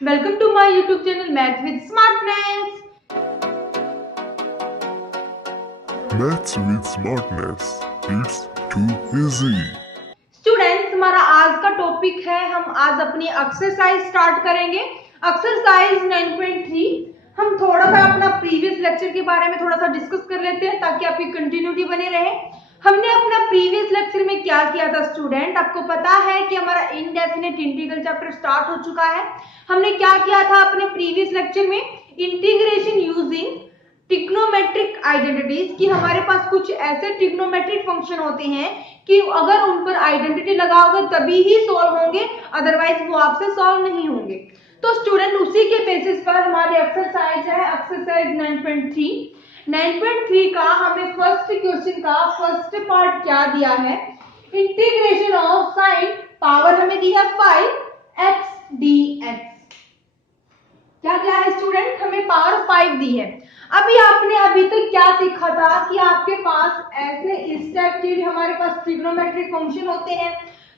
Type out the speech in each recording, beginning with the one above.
Welcome to my YouTube channel Maths with Smartness. Maths with Smartness. It's too easy. Students, हमारा आज का topic है, हम आज अपनी एक्सरसाइज स्टार्ट करेंगे। एक्सरसाइज 9.3। हम थोड़ा सा अपना प्रीवियस लेक्चर के बारे में थोड़ा सा डिस्कस कर लेते हैं ताकि आपकी कंटिन्यूटी बनी रहे। हमने अपना प्रीवियस लेक्चर में क्या किया था स्टूडेंट, आपको पता है कि हमारा इनडेफिनेट इंटीग्रल चैप्टर स्टार्ट हो चुका है। हमने क्या किया था अपने प्रीवियस लेक्चर में, इंटीग्रेशन यूजिंग ट्रिग्नोमेट्रिक आइडेंटिटीज, कि हमारे पास कुछ ऐसे ट्रिग्नोमेट्रिक फंक्शन होते हैं कि अगर उन पर आइडेंटिटी लगाओगे तभी ही सॉल्व होंगे, अदरवाइज वो आपसे सॉल्व नहीं होंगे। तो स्टूडेंट उसी के बेसिस पर हमारी एक्सरसाइज है, एक्सरसाइज 9.3। 9.3 का हमें फर्स्ट क्वेश्चन का फर्स्ट पार्ट क्या दिया है, इंटीग्रेशन ऑफ साइन पावर हमें दी है 5x dx। क्या क्या है स्टूडेंट, हमें पावर 5 दी है। अभी आपने अभी तक क्या सीखा था कि आपके पास ऐसे इस टाइप के हमारे पास ट्रिग्नोमेट्रिक फंक्शन होते हैं,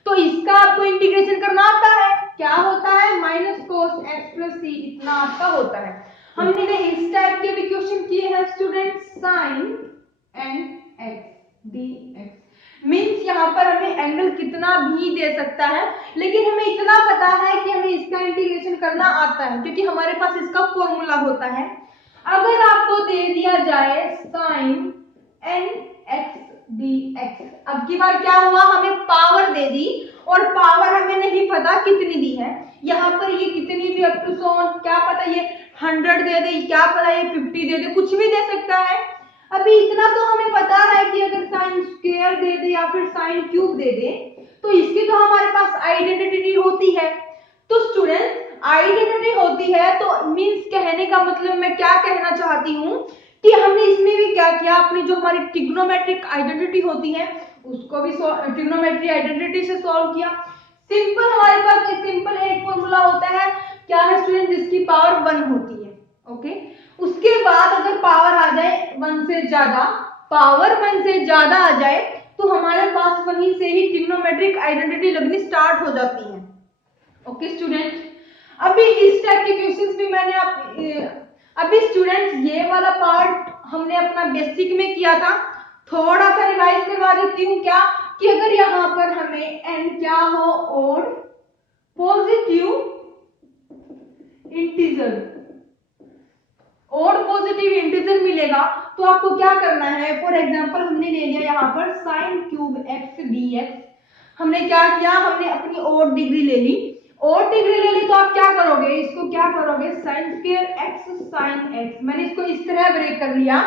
तो इसका आपको इंटीग्रेशन करना आता है। क्या होता है, माइनस कोस एक्स प्लस सी, इतना आपका होता है। हमने इस टाइप के भी क्वेश्चन किए हैं student, sine and X D X. Means यहाँ पर हमें एंगल कितना भी दे सकता है, लेकिन हमें इतना पता है कि हमें इसका इंटीग्रेशन करना आता है क्योंकि हमारे पास इसका फॉर्मूला होता है। अगर आपको दे दिया जाए sine N X D X, अब की बार क्या हुआ, हमें पावर दे दी और पावर हमें नहीं पता कितनी दी है। यहाँ पर ये कितनी भी अप टू सो क्या पता ये 100 दे दे, क्या पता ये 50 दे दे, कुछ भी दे सकता है। अभी इतना तो हमें पता है कि अगर साइन स्क्वायर दे दे या फिर साइन क्यूब दे दे तो इसकी तो हमारे पास आइडेंटिटी होती है। तो स्टूडेंट आइडेंटिटी होती है तो मींस कहने का मतलब मैं क्या कहना चाहती हूँ कि हमने इसमें भी क्या किया, अपनी जो हमारी ट्रिग्नोमेट्रिक आइडेंटिटी होती है उसको भी ट्रिग्नोमेट्रिक आइडेंटिटी से सॉल्व किया। सिंपल हमारे पास सिंपल एक फॉर्मूला होता है, क्या है स्टूडेंट, जिसकी पावर 1 होती है। ओके, उसके बाद अगर पावर आ जाए 1 से ज्यादा, पावर 1 से ज्यादा आ जाए तो हमारे पास वहीं से ही ट्रिग्नोमेट्रिक आइडेंटिटी लगनी स्टार्ट हो जाती है। ओके स्टूडेंट, अभी इस टाइप के क्वेश्चंस भी मैंने अभी स्टूडेंट्स ये वाला पार्ट हमने अपना बेसिक में किया था, थोड़ा सा रिवाइज करवा देती हूँ। क्या कि अगर यहाँ पर हमें n क्या हो, और पॉजिटिव इंटीजर, और पॉजिटिव इंटीजर मिलेगा तो आपको क्या करना है। फॉर एग्जांपल हमने ले लिया यहाँ पर साइन क्यूब एक्स dx, हमने क्या किया, हमने अपनी और डिग्री ले ली, और डिग्री ले ली तो आप क्या करोगे, इसको क्या करोगे, sign square x sine x. मैंने इसको इस तरह ब्रेक कर लिया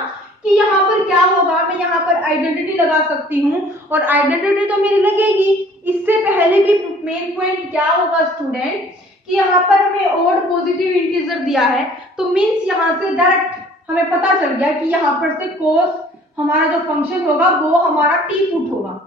कि यहाँ पर क्या होगा, मैं यहाँ पर आइडेंटिटी लगा सकती हूँ और आइडेंटिटी तो मेरी लगेगी। इससे पहले भी मेन पॉइंट क्या होगा स्टूडेंट कि यहाँ पर हमें और पॉजिटिव इंटीजर दिया है, तो मींस यहाँ से डायरेक्ट हमें पता चल गया कि यहाँ पर से कोस हमारा जो फंक्शन होगा वो हमारा टी पुट होगा।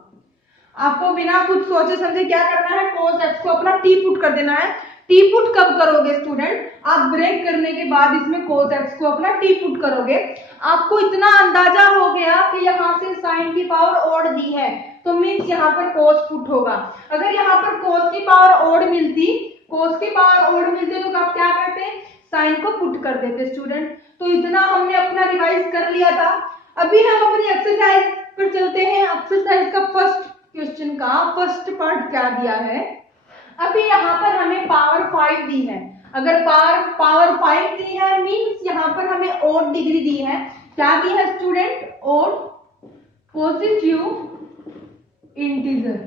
आपको बिना कुछ सोचे समझे क्या करना है, कोस एक्स को अपना टी पुट कर देना है। टी पुट कब करोगे स्टूडेंट, आप ब्रेक करने के बाद इसमें कोस एक्स को अपना टी पुट करोगे। आपको इतना अंदाजा हो गया कि यहाँ से साइन की पावर ओड दी है तो मींस यहाँ पर कोस पुट होगा। अगर यहाँ पर कोस की पावर ओड मिलती, कोस की पावर ओड मिलती तो आप क्या करते, साइन को पुट कर देते स्टूडेंट। तो इतना हमने अपना रिवाइज कर लिया था। अभी हम अपनी एक्सरसाइज पर चलते हैं। एक्सरसाइज का फर्स्ट क्वेश्चन का फर्स्ट पार्ट क्या दिया है, अभी यहाँ पर हमें पावर 5 दी है। अगर पावर 5 दी है मींस यहाँ पर हमें और डिग्री दी है। क्या दी है स्टूडेंट, और पॉजिटिव इंटीजर,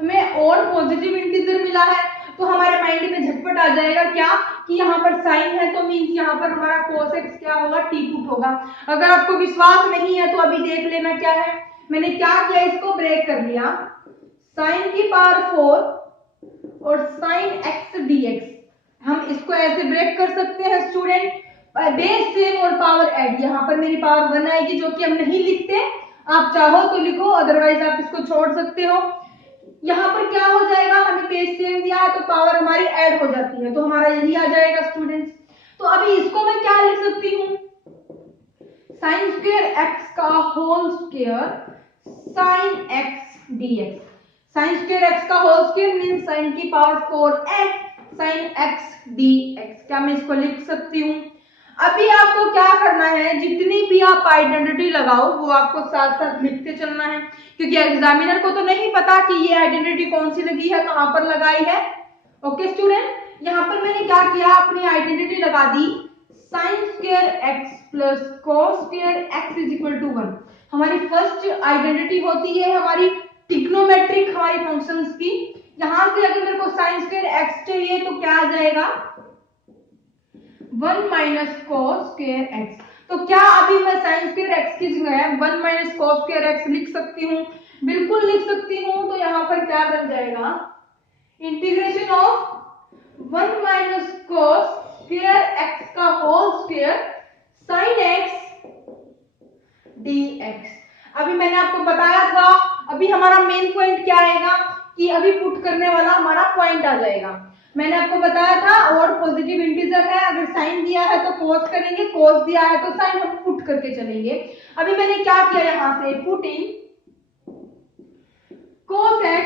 हमें और पॉजिटिव इंटीजर मिला है तो हमारे माइंड में झटपट आ जाएगा क्या कि यहाँ पर साइन है तो मींस यहाँ पर हमारा cos x क्या होगा, टी पुट होगा। अगर आपको विश्वास नहीं है तो अभी देख लेना क्या है, मैंने क्या किया, इसको ब्रेक कर लिया, साइन की पावर 4 और साइन x dx। हम इसको ऐसे ब्रेक कर सकते हैं स्टूडेंट, बेस सेम और पावर ऐड। यहाँ पर मेरी पावर 1 आएगी जो कि हम नहीं लिखते, आप चाहो तो लिखो अदरवाइज आप इसको छोड़ सकते हो। यहाँ पर क्या हो जाएगा, हमें बेस सेम दिया है तो पावर हमारी ऐड हो जाती है तो हमारा यही आ जाएगा स्टूडेंट्स। तो अभी इसको मैं क्या लिख सकती हूँ, साइन स्क्वायर एक्स का whole square sine X dx। Sine square X का होल स्क्वायर मींस साइन की power 4x sin x dx। क्या मैं इसको लिख सकती हूँ? अभी आपको क्या करना है, जितनी भी आप आइडेंटिटी लगाओ वो आपको साथ साथ लिखते चलना है, क्योंकि एग्जामिनर को तो नहीं पता कि ये आइडेंटिटी कौन सी लगी है, कहां पर लगाई है। ओके स्टूडेंट, यहाँ पर मैंने क्या किया, अपनी आइडेंटिटी लगा दी sin square x plus cos square x is equal to 1। हमारी फर्स्ट आइडेंटिटी होती है हमारी ट्रिग्नोमेट्रिक हमारी फंक्शंस की। यहां से अगर मेरे को sin स्क्वायर x चाहिए तो क्या आ जाएगा, 1 माइनस cos स्क्वायर x। तो क्या अभी मैं sin स्क्वायर x की जगह 1 माइनस cos स्क्वायर x लिख सकती हूँ? बिल्कुल लिख सकती हूँ। तो यहाँ पर क्या बन जाएगा, integration of 1 minus cos square x का whole square sin x dx। अभी मैंने आपको बताया था, अभी हमारा मेन पॉइंट क्या आएगा कि अभी पुट करने वाला हमारा पॉइंट आ जाएगा। मैंने आपको बताया था और पॉजिटिव इंटीजर है, अगर साइन दिया है तो कोस करेंगे, कोस दिया है तो साइन, हम पुट करके चलेंगे। अभी मैंने क्या किया, यहां से putting cos x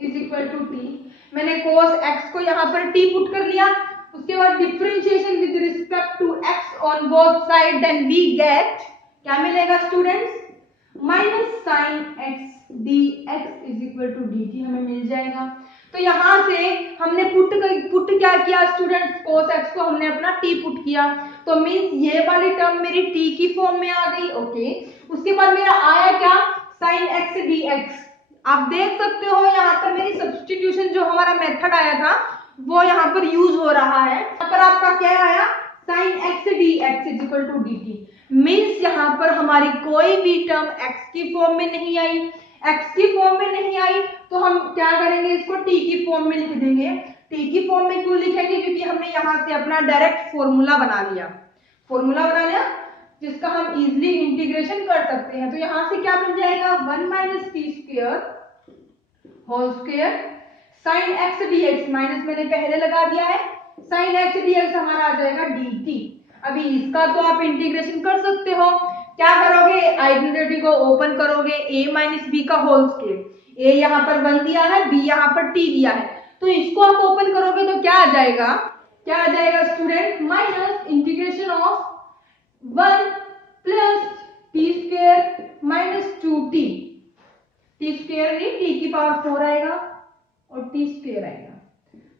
is equal to t। मैंने cos x को यहां पर t पुट कर लिया। उसके बाद differentiation with respect to x on both side, then we get क्या मिलेगा students, minus sine x dx is equal to dt हमें मिल जाएगा। तो यहां से हमने पुट क्या किया स्टूडेंट्स, cos x को हमने अपना t पुट किया, तो मींस ये वाली टर्म मेरी t की फॉर्म में आ गई। ओके, उसके बाद मेरा आया क्या, sin x dx। आप देख सकते हो यहाँ पर मेरी सब्स्टिट्यूशन जो हमारा मेथड आया था वो यहाँ पर यूज हो रहा है। यहाँ पर आपका क्या आया, sin x dx is equal to dt। Means यहाँ पर हमारी कोई भी टर्म x की फॉर्म में नहीं आई। x की फॉर्म में नहीं आई तो हम क्या करेंगे, इसको t की फॉर्म में लिख देंगे। t की फॉर्म में क्यों लिखेंगे, क्योंकि हमने यहाँ से अपना डायरेक्ट फॉर्मूला बना लिया जिसका हम इजिली इंटीग्रेशन कर सकते हैं। तो यहां से क्या बन जाएगा, 1 minus T square whole square sine X dx, minus मैंने पहले लगा दिया है, साइन एक्स dx हमारा आ जाएगा dt। अभी इसका तो आप इंटीग्रेशन कर सकते हो। क्या करोगे, आइडेंटिटी को ओपन करोगे, a माइनस बी का होल स्क्वायर, a यहाँ पर 1 दिया है, b यहाँ पर t दिया है, तो इसको आप ओपन करोगे तो क्या आ जाएगा student, minus integration of 1 plus T square minus 2t, T square नहीं t की पावर 4 आएगा और टी स्क्वायर आएगा,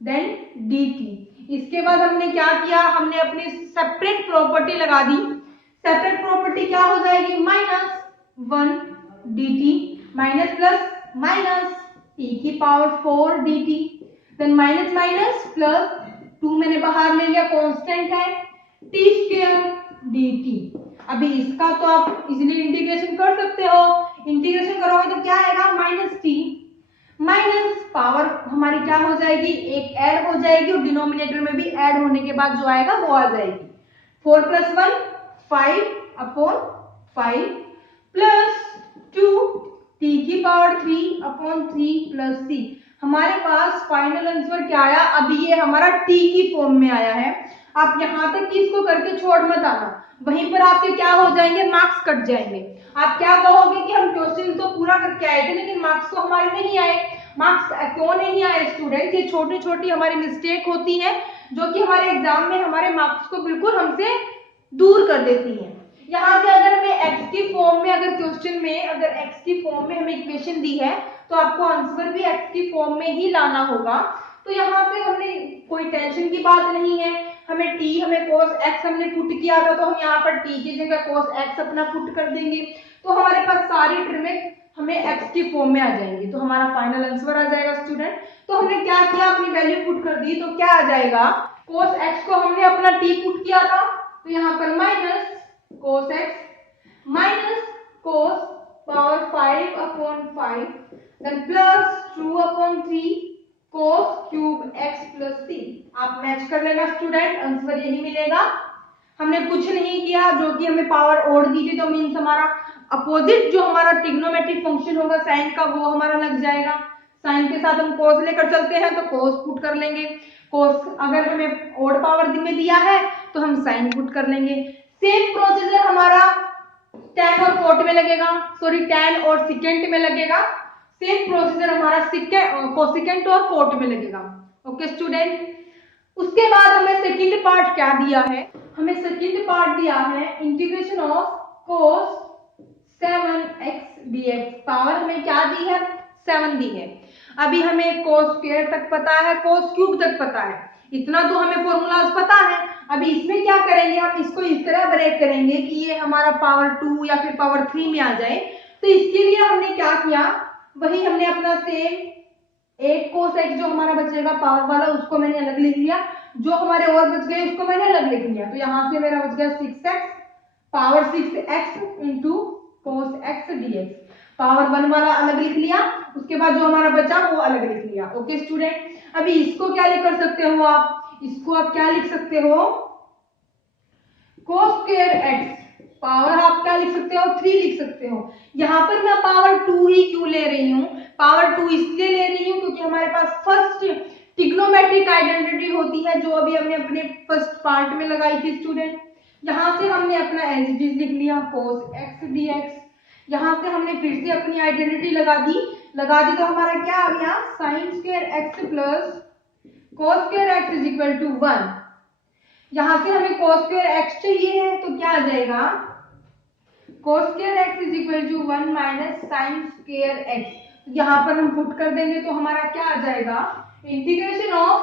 देन dt। इसके बाद हमने क्या किया, हमने अपनी सेपरेट प्रॉपर्टी लगा दी। सेपरेट प्रॉपर्टी क्या हो जाएगी, minus 1 dt minus plus minus t की power 4 dt, then minus minus plus 2 मैंने बाहर ले लिया, कांस्टेंट है, टी स्क्वायर dt। अभी इसका तो आप इजीली इंटीग्रेशन कर सकते हो। इंटीग्रेशन करोगे तो क्या आएगा, माइनस टी माइनस पावर हमारी क्या हो जाएगी, एक ऐड हो जाएगी और डिनोमिनेटर में भी ऐड होने के बाद जो आएगा वो आ जाएगी, 4 प्लस 1 5 अपॉन 5 प्लस 2 t की पावर 3 अपॉन 3 प्लस c। हमारे पास फाइनल आंसर क्या आया, अभी ये हमारा t की फॉर्म में आया है। आप यहां तक कि इसको करके छोड़ मत आना, वहीं पर आपके क्या हो जाएंगे, मार्क्स कट जाएंगे। आप क्या कहोगे कि हम क्वेश्चन तो पूरा करके आए थे लेकिन मार्क्स तो हमारे नहीं आए। मार्क्स क्यों नहीं आए स्टूडेंट, ये छोटी छोटी हमारी मिस्टेक होती है जो कि हमारे एग्जाम में हमारे मार्क्स को बिल्कुल हमसे दूर कर देती है। यहाँ से अगर हमें x की फॉर्म में, अगर क्वेश्चन में अगर x की फॉर्म में हमें इक्वेशन दी है तो आपको आंसर भी x की फॉर्म में ही लाना होगा। तो यहाँ से हमने कोई टेंशन की बात नहीं है, हमें cos x हमने पुट किया था तो हम यहाँ पर t की जगह cos x अपना पुट कर देंगे, तो हमारे पास सारी टर्में हमें x की फॉर्म में आ जाएंगी, तो हमारा फाइनल आंसर आ जाएगा स्टूडेंट। तो हमने क्या किया, अपनी वैल्यू पुट कर दी, तो क्या आ जाएगा, cos x को हमने अपना t पुट किया था तो यहाँ पर minus cos x minus cos power 5 upon 5 then plus 2 upon 3 cos cube x plus c। आप मैच कर लेना स्टूडेंट, आंसर यही मिलेगा। हमने कुछ नहीं किया, जो कि हमें पावर और दी थी तो मीन्स हमारा अपोजिट जो हमारा ट्रिग्नोमेट्रिक फंक्शन होगा साइन का वो हमारा लग जाएगा। साइन के साथ हम cos लेकर चलते हैं तो cos पुट कर लेंगे, cos अगर हमें ओड पावर में दिया है तो हम साइन पुट कर लेंगे। सेम प्रोसीजर हमारा tan और cot में लगेगा, सॉरी tan और सिकेंट में लगेगा। सेम प्रोसीजर हमारा कोसिकेंट और कोट में लगेगा। ओके स्टूडेंट, उसके बाद हमें सेकंड पार्ट क्या दिया है, हमें सेकंड पार्ट दिया है integration of cos 7x dx। Power हमें क्या दी है, 7 दी है। अभी हमें cos स्क्वायर तक पता है, cos क्यूब तक पता है, इतना तो हमें फॉर्मूलाज पता है। अभी इसमें क्या करेंगे, हम इसको इस तरह ब्रेक करेंगे कि ये हमारा पावर 2 या फिर पावर 3 में आ जाए। तो इसके लिए हमने क्या किया, वही हमने अपना सेम एक cos x जो हमारा बचेगा पावर वाला उसको मैंने अलग लिख लिया, जो हमारे और बच गए उसको मैंने अलग लिख लिया। तो यहाँ से मेरा बच गया 6x power 6x into cos x dx। Power 1 वाला अलग लिख लिया, उसके बाद जो हमारा बचा वो अलग लिख लिया। ओके स्टूडेंट, अभी इसको क्या लिख कर सकते हो आप, इसको आप क्या लिख सकते हो, cos स्क्वायर x पावर आप क्या लिख सकते हो, 3 लिख सकते हो। यहाँ पर मैं पावर 2 ही क्यों ले रही हूँ, पावर 2 इसलिए ले रही हूँ क्योंकि हमारे पास फर्स्ट ट्रिग्नोमेट्रिक आइडेंटिटी होती है जो अभी हमने अपने फर्स्ट पार्ट में लगाई थी स्टूडेंट। यहाँ से हमने अपना एज इट इज लिख लिया cos x dx। यहाँ से हमने फिर से अपनी आइडेंटिटी लगा दी तो हमारा क्या आ गया, sine square x plus cos square x is equal to 1। यहाँ से हमें cos स्क्वायर x चाहिए है तो क्या आ जाएगा, cos square x is equal to 1 minus sine square x। यहाँ पर हम पुट कर देंगे तो हमारा क्या आ जाएगा, integration of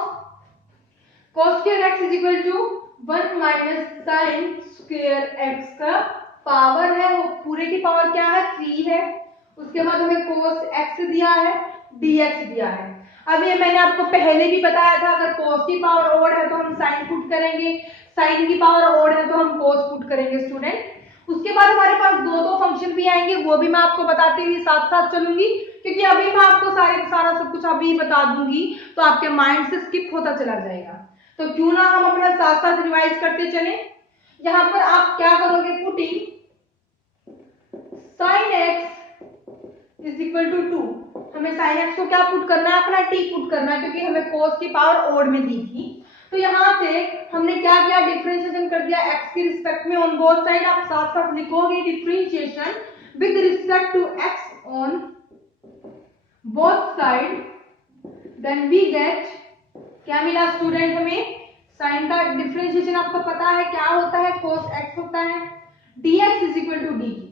cos square x is equal to 1 minus sine square x का पावर है वो पूरे की पावर क्या है, 3 है। उसके बाद हमें cos x दिया है, dx दिया है। अब ये मैंने आपको पहले भी बताया था, अगर cos की पावर ओड है तो हम साइन पुट करेंगे, साइन की पावर ओड है तो हम cos पुट करेंगे स्टूडेंट। उसके बाद हमारे पास दो फंक्शन भी आएंगे, वो भी मैं आपको बताते हुए साथ साथ चलूंगी, क्योंकि अभी मैं आपको सारा सब कुछ अभी बता दूंगी तो आपके माइंड से स्किप होता चला जाएगा। तो क्यों ना हम अपना साथ साथ रिवाइज करते चले। यहाँ पर आप क्या करोगे, putting sine x is equal to 2। हमें साइन x को क्या पुट करना है, अपना t पुट करना है, क्योंकि हमें cos की पावर ओड में दी थी। तो यहाँ से हमने क्या किया, डिफरेंशिएशन कर दिया x के रिस्पेक्ट में ऑन बोथ साइड। आप साथ साथ लिखोगे differentiation with respect to x on both side, then we get क्या मिला स्टूडेंट, हमें साइन का डिफरेंशिएशन आपको पता है क्या होता है, cos x होता है, dx is equal to dt।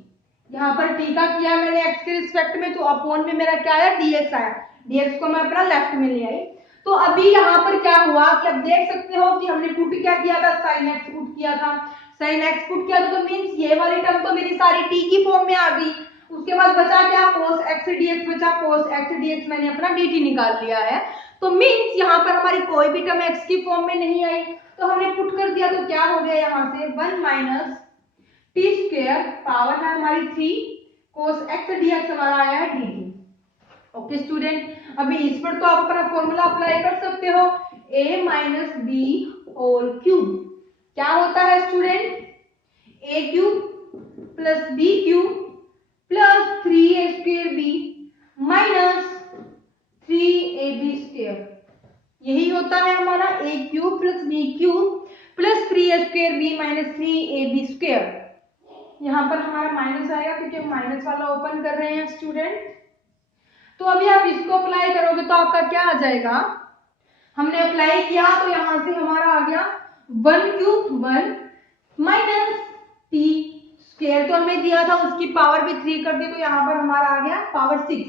यहाँ पर t का किया मैंने x के रिस्पेक्ट में, तो अपॉन में मेरा क्या आया, dx आया। dx को मैं अपना लेफ्ट में ले आई। तो अभी यहाँ पर क्या हुआ कि आप देख सकते हो कि हमने पुट क्या किया था, sin x पुट किया था। sin x पुट किया तो मींस ये वाली टर्म तो मेरी सारी t की फॉर्म में आ गई। उसके बाद बचा क्या, cos x dx बचा, cos x dx मैंने अपना dt निकाल लिया है। तो मींस यहाँ पर हमारी कोई भी टर्म x की फॉर्म में नहीं आई, तो हमने पुट कर दिया। तो क्या हो गया यहाँ से 1 माइनस टी स्क्वायर, पावर है हमारी 3, cos x dx हमारा आया है dt। ओके स्टूडेंट, अभी इस पर तो आप अपना फॉर्मूला अप्लाई कर सकते हो, a minus B whole cube. क्या होता है student, a cube plus b cube plus 3a square b minus 3ab square. यही होता है हमारा a cube plus b cube plus 3a square b minus 3ab square. यहाँ पर हमारा माइनस आएगा क्योंकि हम माइनस वाला ओपन कर रहे हैं स्टूडेंट। तो अभी आप इसको अप्लाई करोगे तो आपका क्या आ जाएगा, हमने अप्लाई किया तो यहाँ से हमारा आ गया 1 क्यूब 1 माइनस टी स्क्वायर, तो हमें दिया था उसकी पावर भी 3 कर दी, तो यहाँ पर हमारा आ गया पावर 6।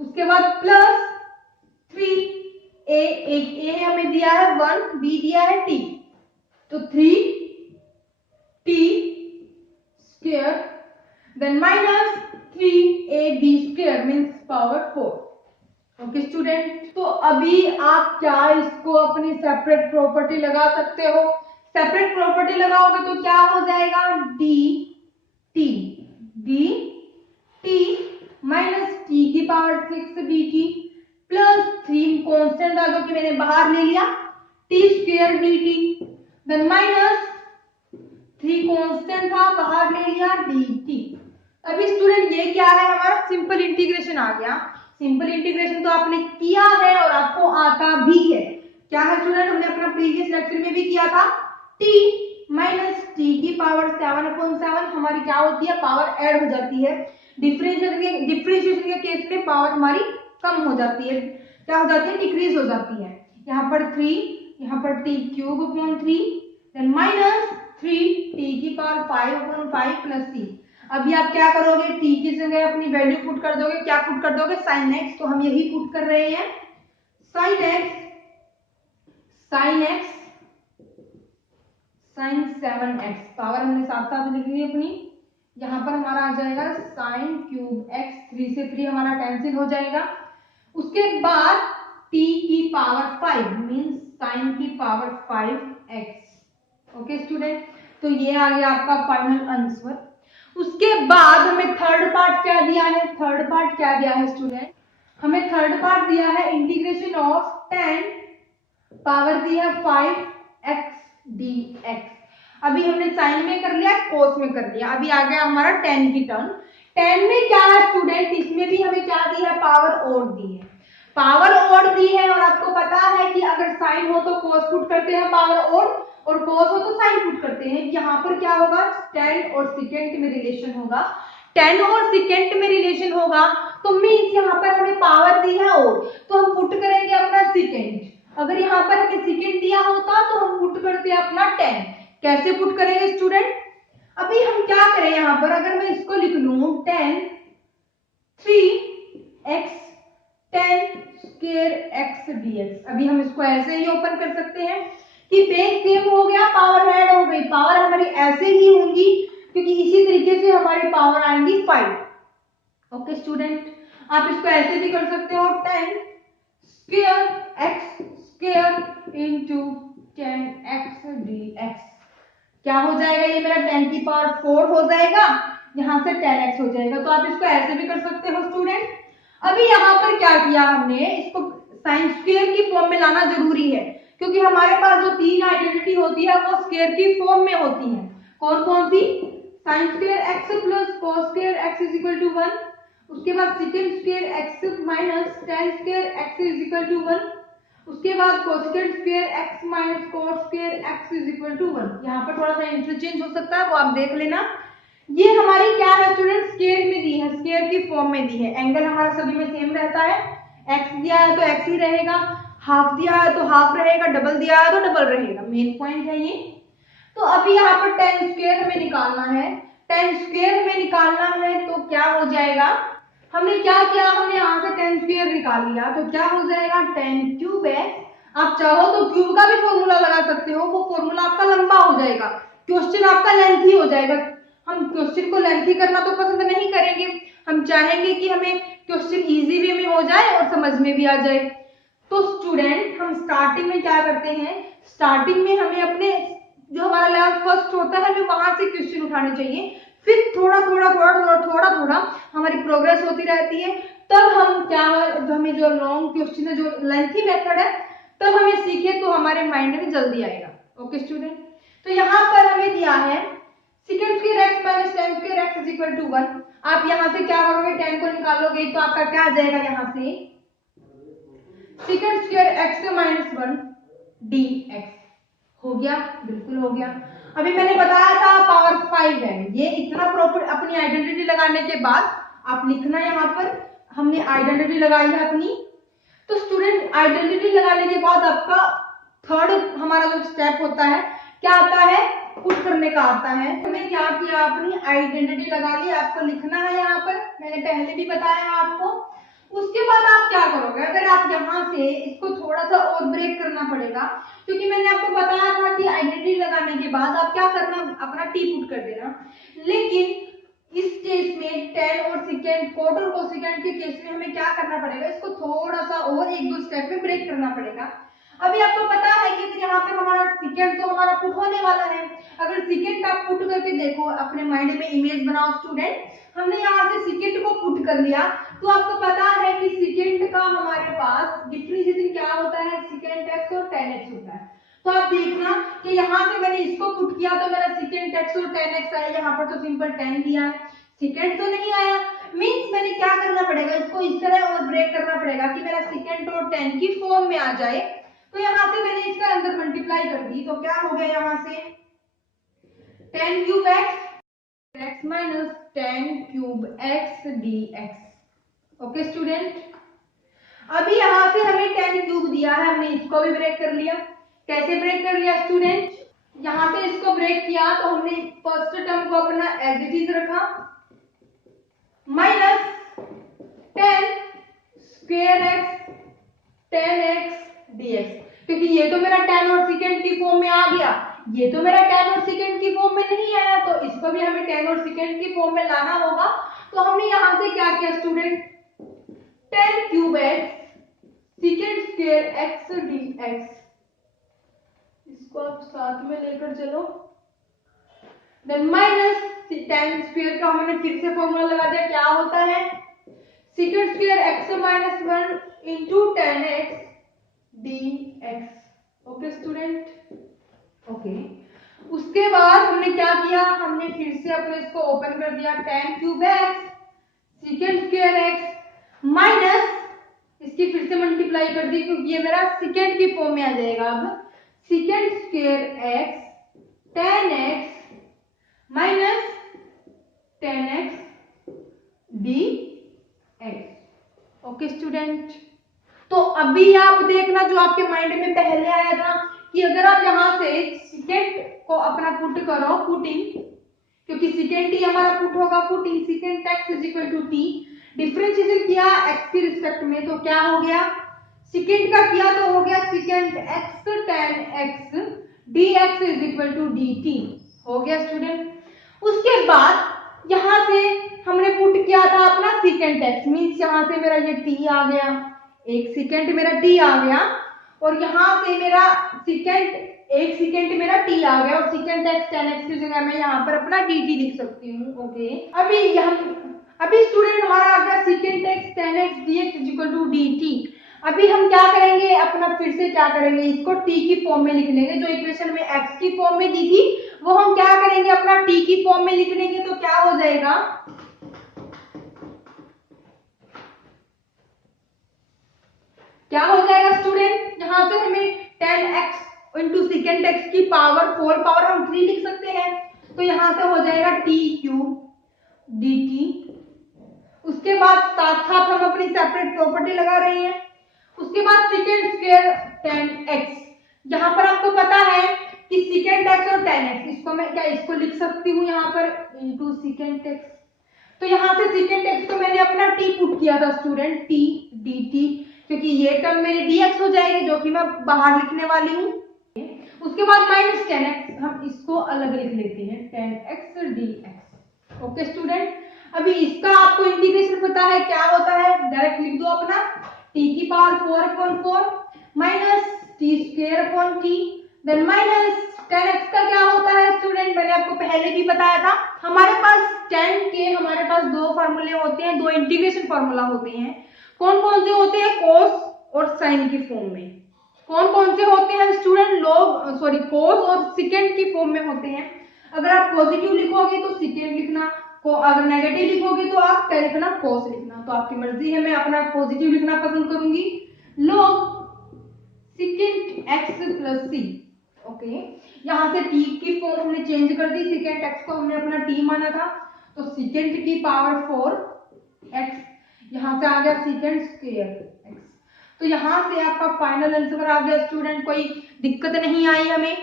उसके बाद प्लस 3 ए हमें दिया है 1, बी दिया है टी, तो 3 T square then minus 3ab square means power 4। Okay student, तो अभी आप क्या इसको अपनी सेपरेट प्रॉपर्टी लगा सकते हो। सेपरेट प्रॉपर्टी लगाओगे तो क्या हो जाएगा, डी टी माइनस टी की पावर 6 dt प्लस 3 कांस्टेंट था जो कि मैंने बाहर ले लिया, T square dt then minus 3 constant था बाहर ले लिया dt। अभी स्टूडेंट ये क्या है, हमारा सिंपल इंटीग्रेशन आ गया। सिंपल इंटीग्रेशन तो आपने किया है और आपको आता भी है। क्या है स्टूडेंट, हमने अपना प्रीवियस लेक्चर में भी किया था, t माइनस टी की पावर 7/7 हमारी क्या होती है, पावर ऐड हो जाती है। डिफरेंशिएशन के केस में पावर हमारी कम हो जाती है, क्या हो जाती है, डिक्रीज हो जाती है। यहाँ पर 3 यहाँ पर t cube upon 3 then minus 3t की पावर 5 अपॉन 5 प्लस c। अभी आप क्या करोगे, t की जगह अपनी वैल्यू पुट कर दोगे, क्या पुट कर दोगे, sin x, तो हम यही पुट कर रहे हैं sin x sin 7x, power हमने साथ साथ लिख ली अपनी। यहाँ पर हमारा आ जाएगा sin क्यूब x, 3 से 3 हमारा कैंसिल हो जाएगा। उसके बाद t की पावर 5 मींस sin की पावर 5x। ओके स्टूडेंट, तो ये आ गया आपका फाइनल आंसर। उसके बाद हमें थर्ड पार्ट क्या दिया है, थर्ड पार्ट क्या दिया है स्टूडेंट, हमें थर्ड पार्ट दिया है इंटीग्रेशन ऑफ 10 पावर दी है 5x dx। अभी हमने साइन में कर लिया, कोस में कर लिया, अभी आ गया हमारा 10 की टर्म। 10 में क्या है स्टूडेंट, इसमें भी हमें क्या दी है, पावर और दी है, पावर और दी है। और आपको पता है कि अगर साइन हो तो कोस पुट करते हैं पावर और कोस हो तो साइन पुट करते हैं। यहाँ पर क्या होगा, 10 और सेकेंड में रिलेशन होगा, 10 और सेकेंड में रिलेशन होगा, तो मीन्स यहाँ पर हमें पावर दी है और, तो हम पुट करेंगे अपना सेकेंड। अगर यहाँ पर हमें सेकेंड दिया होता तो हम पुट करते हैं अपना 10। कैसे पुट करेंगे स्टूडेंट, अभी हम क्या करें, यहाँ पर अगर मैं इसको लिख लूं 10 3x 10 स्क्वायर x dx। अभी हम इसको ऐसे ही ओपन कर सकते हैं कि बेस सेम हो गया, पावर ऐड हो गई, पावर हमारी ऐसे ही होंगी क्योंकि इसी तरीके से हमारी पावर आएंगी 5। ओके स्टूडेंट, आप इसको ऐसे भी कर सकते हो 10 square x square into 10x dx। क्या हो जाएगा, ये मेरा 10 की पावर 4 हो जाएगा, यहाँ से 10x हो जाएगा। तो आप इसको ऐसे भी कर सकते हो स्टूडेंट। अभी यहाँ पर क्या किया हमने, इसको साइन स्क्वायर की फॉर्म में लाना जरूरी है क्योंकि हमारे पास जो तीन आइडेंटिटी होती है वो स्क्वायर की फॉर्म में होती है। कौन कौन सी, sine square x plus cos square x is equal to 1, उसके बाद secant square x minus tan square x is equal to 1, उसके बाद cosecant square x minus cos square x is equal to 1। यहाँ पर थोड़ा सा इंटरचेंज हो सकता है, वो आप देख लेना। ये हमारी क्या है स्टूडेंट, स्क्वायर में दी है, स्क्वायर की फॉर्म में दी है। एंगल हमारा सभी में सेम रहता है, x दिया है तो x ही रहेगा, हाफ दिया है तो हाफ रहेगा, डबल दिया है तो डबल रहेगा। मेन पॉइंट है ये। तो अभी यहाँ पर 10 स्क्वायर हमें निकालना है, 10 स्क्वायर हमें निकालना है तो क्या हो जाएगा, हमने क्या किया, हमने यहाँ से 10 स्क्वायर निकाल लिया तो क्या हो जाएगा 10 क्यूब x। आप चाहो तो क्यूब का भी फॉर्मूला लगा सकते हो, वो फॉर्मूला आपका लंबा हो जाएगा, क्वेश्चन आपका लेंथी हो जाएगा। हम क्वेश्चन को लेंथी करना तो पसंद नहीं करेंगे, हम चाहेंगे कि हमें क्वेश्चन इजी वे में हो जाए और समझ में भी आ जाए। तो स्टूडेंट हम स्टार्टिंग में क्या करते हैं, स्टार्टिंग में हमें अपने जो हमारा लेवल फर्स्ट होता है हमें वहां से क्वेश्चन उठाने चाहिए, फिर थोड़ा थोड़ा हमारी प्रोग्रेस होती रहती है। तब हम क्या, हमें जो लॉन्ग क्वेश्चन है, जो लेंथी मेथड है, तब हमें सीखे तो हमारे माइंड में जल्दी आएगा। ओके स्टूडेंट, तो यहाँ पर हमें दिया है second square x minus tan square x is equal to 1। आप यहाँ से क्या करोगे, 10 को निकालोगे तो आपका क्या आ जाएगा, यहाँ से second square x minus 1 dx हो गया, बिल्कुल हो गया। अभी मैंने बताया था पावर 5 है, ये इतना प्रॉपर अपनी आइडेंटिटी लगाने के बाद आप लिखना, यहाँ पर हमने आइडेंटिटी लगाई है अपनी। तो स्टूडेंट आइडेंटिटी लगाने के बाद आपका थर्ड हमारा जो स्टेप होता है क्या आता है, पुट करने का आता है। हमने क्या किया, अपनी आइडेंटिटी लगा ली, आपको लिखना है यहाँ पर, मैंने पहले भी बताया आपको। उसके बाद आप क्या करोगे, अगर आप यहाँ से इसको थोड़ा सा और ब्रेक करना पड़ेगा क्योंकि मैंने आपको बताया था कि आइडेंटिटी लगाने के बाद आप क्या करना, अपना टी पुट कर देना। लेकिन इस केस में 10 और सेकेंड, क्वार्टर और कोसेकेंड के केस में हमें क्या करना पड़ेगा, इसको थोड़ा सा और एक दो स्टेप में ब्रेक करना पड़ेगा। अभी आपको पता है कि यहाँ पे हमारा सेकेंड तो हमारा पुट होने वाला है। अगर सेकेंड आप पुट करके देखो, अपने माइंड में इमेज बनाओ स्टूडेंट, हमने यहाँ से सेकेंड को पुट कर लिया तो आपको पता है कि सेकेंड का हमारे पास डिफरेंशिएशन क्या होता है, सेकेंड x और 10x होता है। तो आप देखना कि यहाँ पे मैंने इसको पुट किया तो मेरा सेकेंड x और 10x आया, यहाँ पर तो सिंपल 10 दिया है, सेकेंड तो नहीं आया। मींस मैंने क्या करना पड़ेगा, इसको इस तरह और ब्रेक करना पड़ेगा कि मेरा सेकेंड और 10 की फॉर्म में आ जाए। तो यहाँ से मैंने इसका अंदर मल्टीप्लाई कर दी तो क्या हो गया, यहाँ से 10 cube x minus 10 cube x dx। Okay student, अभी यहाँ से हमें 10 क्यूब दिया है, हमने इसको भी ब्रेक कर लिया, कैसे ब्रेक कर लिया स्टूडेंट? यहाँ से इसको ब्रेक किया तो हमने फर्स्ट टर्म को अपना एज इट इज रखा, minus 10 square x 10x dx, क्योंकि ये तो मेरा 10 और सेकेंड की फॉर्म में आ गया, ये तो मेरा 10 और सेकेंड की फॉर्म में नहीं आया, तो इसको भी हमें 10 और सेकेंड की फॉर्म में लाना होगा। तो हमने यहां से क्या किया student, 10 cube x second square x dx, इसको आप साथ में लेकर चलो, देन माइनस 10 स्क्वायर का हमने फिर से फॉर्मूला लगा दिया, क्या होता है second square x minus 1 into 10x dx। Okay student, okay. उसके बाद हमने क्या किया, हमने फिर से अपने इसको ओपन कर दिया, 10 cube x second square x minus इसकी फिर से मल्टीप्लाई कर दी, क्योंकि ये मेरा सेकेंड की फॉर्म में आ जाएगा। अब second square x 10x minus 10x dx। Okay student, तो अभी आप देखना जो आपके माइंड में पहले आया था कि अगर आप यहां से सेकेंड को अपना पुट करो, पुटिंग, क्योंकि सेकेंड टी हमारा पुट होगा, putting second X is equal to T, differentiation किया एक्स की रिस्पेक्ट में, तो क्या हो गया, सेकेंड का किया तो हो गया second X 10x dx is equal to dt, हो गया स्टूडेंट। उसके बाद यहां से हमने पुट किया था अपना सेकेंड एक्स, मीन्स यहां से मेरा ये t आ गया, एक सेकेंड मेरा t आ गया, और यहां से मेरा एक सेकेंड मेरा t आ गया, और सेकेंड एक्स 10x की जगह मैं यहाँ पर अपना dt लिख सकती हूँ। ओके, अभी स्टूडेंट हमारा आ गया second X 10x dx is equal to dt। अभी हम क्या करेंगे, अपना फिर से क्या करेंगे, इसको t की फॉर्म में लिख लेंगे, जो इक्वेशन में x की फॉर्म में दी थी वो हम क्या करेंगे, अपना t की फॉर्म में लिख लेंगे, तो क्या हो जाएगा, क्या हो जाएगा स्टूडेंट, यहां से हमें 10x इंटू सेकेंड एक्स की पावर 4 पावर हम 3 लिख सकते हैं, तो यहां से हो जाएगा t क्यूब dt। उसके बाद साथ साथ हम अपनी सेपरेट प्रॉपर्टी लगा रहे हैं। उसके बाद सेकेंड स्क्वायर 10x, यहाँ पर आपको पता है कि सेकेंड एक्स और 10x, इसको मैं क्या इसको लिख सकती हूँ यहाँ पर इंटू सेकेंड एक्स, तो यहाँ से सेकेंड एक्स को मैंने अपना t पुट किया था स्टूडेंट, t dt, क्योंकि ये टर्म मेरी dx हो जाएगी जो कि मैं बाहर लिखने वाली हूँ। उसके बाद माइनस 10x, हम इसको अलग लिख लेते हैं 10x dx। ओके स्टूडेंट, अभी इसका आपको इंटीग्रेशन पता है क्या होता है, डायरेक्ट लिख दो अपना, t की power 4/4 minus t square upon t, then minus 10x का क्या होता है स्टूडेंट, मैंने आपको पहले भी बताया था, हमारे पास 10 के हमारे पास दो फार्मूले होते हैं, दो इंटीग्रेशन फार्मूला होते हैं। कौन कौन से होते हैं, कोस और साइन की फॉर्म में। कौन कौन से होते हैं स्टूडेंट, कोस और सेकेंड की फॉर्म में होते हैं। अगर आप पॉजिटिव लिखोगे तो सेकेंड लिखना, अगर नेगेटिव लिखोगे तो आप क्या लिखना, कोस लिखना, तो आपकी मर्जी है, मैं अपना पॉजिटिव लिखना पसंद करूंगी, log सेकेंड एक्स प्लस सी। ओके, यहाँ से t की फॉर्म हमने चेंज कर दी, सेकेंड एक्स को हमने अपना t माना था, तो सेकेंड की पावर 4x, यहाँ से आ गया सेकेंड स्क्वायर एक्स, तो यहाँ से आपका फाइनल आंसर आ गया स्टूडेंट। कोई दिक्कत नहीं आई हमने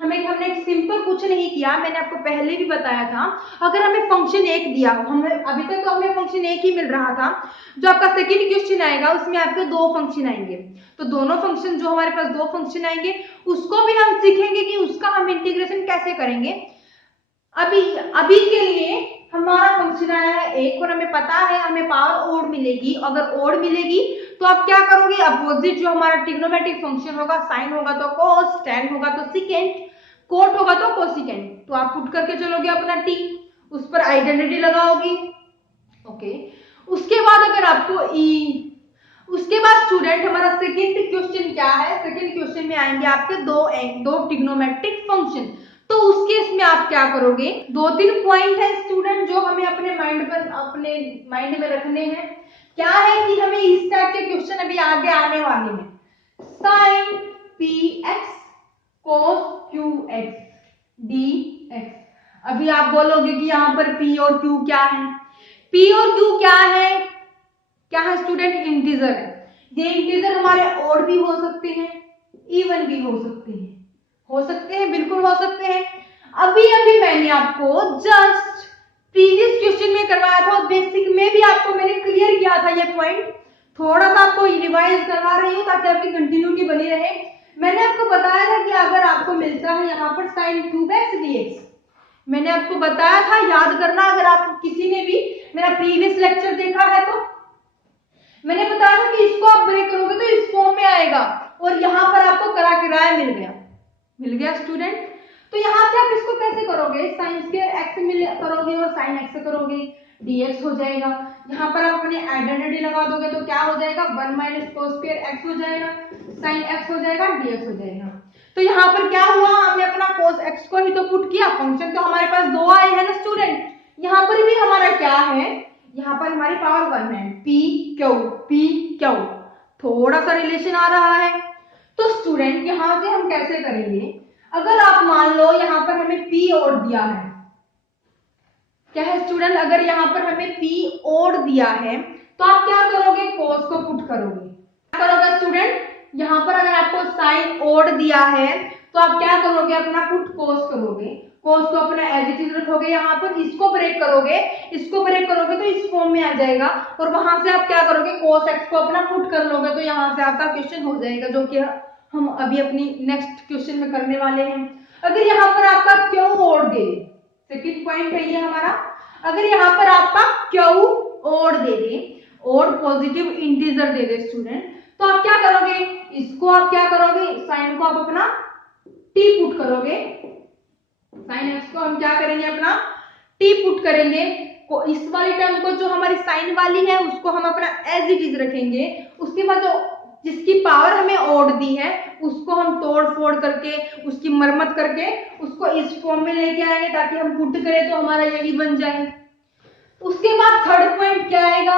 सिंपल कुछ नहीं किया, मैंने आपको पहले भी बताया था, अगर हमें फंक्शन एक दिया, हमें अभी तक तो हमें फंक्शन एक ही मिल रहा था, जो आपका सेकंड क्वेश्चन आएगा उसमें आपके दो फंक्शन आएंगे, तो दोनों फंक्शन जो हमारे पास दो फंक्शन आएंगे उसको भी हम सीखेंगे कि उसका हम इंटीग्रेशन कैसे करेंगे। अभी के लिए हमारा फंक्शन आया है एक, और हमें पता है हमें पावर ओड मिलेगी, अगर ओड मिलेगी तो आप क्या करोगे, अपोजिट जो हमारा ट्रिग्नोमेट्रिक फंक्शन होगा, साइन होगा तो कोस, टैन होगा तो सेकेंड, कोट होगा तो कोसिकेंड, तो आप पुट करके चलोगे अपना t, उस पर आइडेंटिटी लगाओगी। ओके, उसके बाद अगर आपको उसके बाद स्टूडेंट हमारा सेकेंड क्वेश्चन क्या है, सेकेंड क्वेश्चन में आएंगे आपके दो ट्रिग्नोमेट्रिक फंक्शन, तो उस केस में आप क्या करोगे, दो तीन पॉइंट है स्टूडेंट जो हमें अपने माइंड में रखने हैं। क्या है कि हमें इस टाइप के क्वेश्चन अभी आगे आने वाले हैं, sign px cos qx dx। अभी आप बोलोगे कि यहाँ पर p और q क्या है, p और q क्या है स्टूडेंट, इंटीजर है, ये इंटीजर हमारे और भी हो सकते हैं, इवन भी हो सकते हैं, बिल्कुल हो सकते हैं। अभी अभी मैंने आपको जस्ट प्रीवियस क्वेश्चन में करवाया था और बेसिक में भी आपको मैंने क्लियर किया था ये पॉइंट। थोड़ा सा आपको रिवाइज करवा रही हूँ ताकि आपकी कंटिन्यूटी बनी रहे। मैंने आपको बताया था कि अगर आपको मिलता है यहाँ पर sin क्यूब एक्स dx, मैंने आपको बताया था, याद करना अगर आप किसी ने भी मेरा प्रीवियस लेक्चर देखा है तो। मैंने बताया था कि इसको आप ब्रेक करोगे तो इस फॉर्म में आएगा और यहाँ पर आपको किराया मिल गया स्टूडेंट। तो यहाँ से आप इसको कैसे करोगे, साइन स्क्वायर एक्स करोगे और साइन एक्स करोगे, dx हो जाएगा। यहाँ पर आप अपने आइडेंटिटी लगा दोगे तो क्या हो जाएगा, 1 माइनस कोस स्क्वायर एक्स हो जाएगा, साइन एक्स हो जाएगा, dx हो जाएगा। तो यहाँ पर क्या हुआ, हमने अपना cos x को ही तो पुट किया, फंक्शन तो हमारे पास 2 आए हैं ना स्टूडेंट। यहाँ पर भी हमारा क्या है, यहाँ पर हमारी पावर 1 है, p क्यू, थोड़ा सा रिलेशन आ रहा है। तो स्टूडेंट यहाँ से हम कैसे करेंगे, अगर आप मान लो यहाँ पर हमें p और दिया है, क्या है स्टूडेंट, अगर यहाँ पर हमें p और दिया है तो आप क्या करोगे, cos को पुट करोगे। क्या करोगे स्टूडेंट, यहाँ पर अगर आपको साइन और दिया है तो आप क्या करोगे, अपना पुट cos करोगे, cos को अपना एज इट इज रखोगे, यहाँ पर इसको ब्रेक करोगे तो इस फॉर्म में आ जाएगा और वहां से आप क्या करोगे, cos x को अपना पुट कर लोगे तो यहाँ से आपका क्वेश्चन हो जाएगा, जो कि हम अभी अपनी नेक्स्ट क्वेश्चन में करने वाले हैं। अगर यहाँ पर आपका क्यू और दे, सेकंड पॉइंट है ये हमारा, अगर यहाँ पर आपका क्यू और दे दे और पॉजिटिव इंटीजर दे दे स्टूडेंट, तो आप क्या करोगे, इसको आप क्या करोगे, साइन को आप अपना t पुट करोगे, साइन x को हम क्या करेंगे, अपना t पुट करेंगे, को इस वाली टर्म को जो हमारी साइन वाली है उसको हम अपना एज इट इज रखेंगे। उसके बाद जो जिसकी पावर हमें ओड दी है उसको हम तोड़ फोड़ करके, उसकी मरम्मत करके उसको इस फॉर्म में लेके आएंगे ताकि हम पुट करें तो हमारा यही बन जाए। उसके बाद थर्ड पॉइंट क्या आएगा,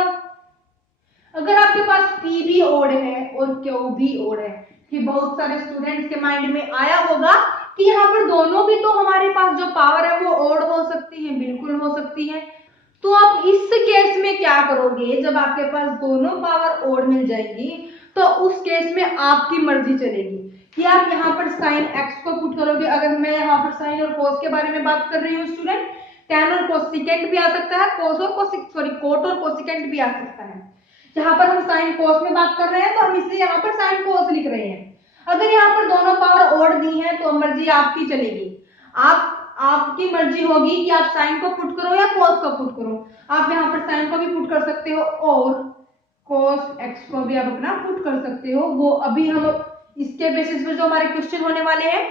अगर आपके पास p भी ओड है और q भी ओड है, कि बहुत सारे स्टूडेंट्स के माइंड में आया होगा कि यहाँ पर दोनों भी तो हमारे पास जो पावर है वो ओड हो सकती है, बिल्कुल हो सकती है। तो आप इस केस में क्या करोगे, जब आपके पास दोनों पावर ओड मिल जाएंगी तो उस केस में आपकी मर्जी चलेगी कि आप यहाँ पर साइन x को पुट करोगे। अगर मैं यहाँ पर साइन और कोस के बारे में बात कर रही हूँ स्टूडेंट, टैन और कोसिकेंट भी आ सकता है, कोट और कोसिकेंट भी आ सकता है। यहाँ पर हम साइन कोस में बात कर रहे हैं तो हम इसलिए यहाँ पर साइन कोस लिख रहे हैं। अगर यहाँ पर दोनों पावर ओड दी है तो मर्जी आपकी चलेगी, आपकी मर्जी होगी कि आप साइन को पुट करो या कोस को पुट करो। आप यहाँ पर साइन को भी पुट कर सकते हो और कोस x को भी आप अपना पुट कर सकते हो। वो अभी हम इसके बेसिस पे जो हमारे क्वेश्चन होने वाले हैं,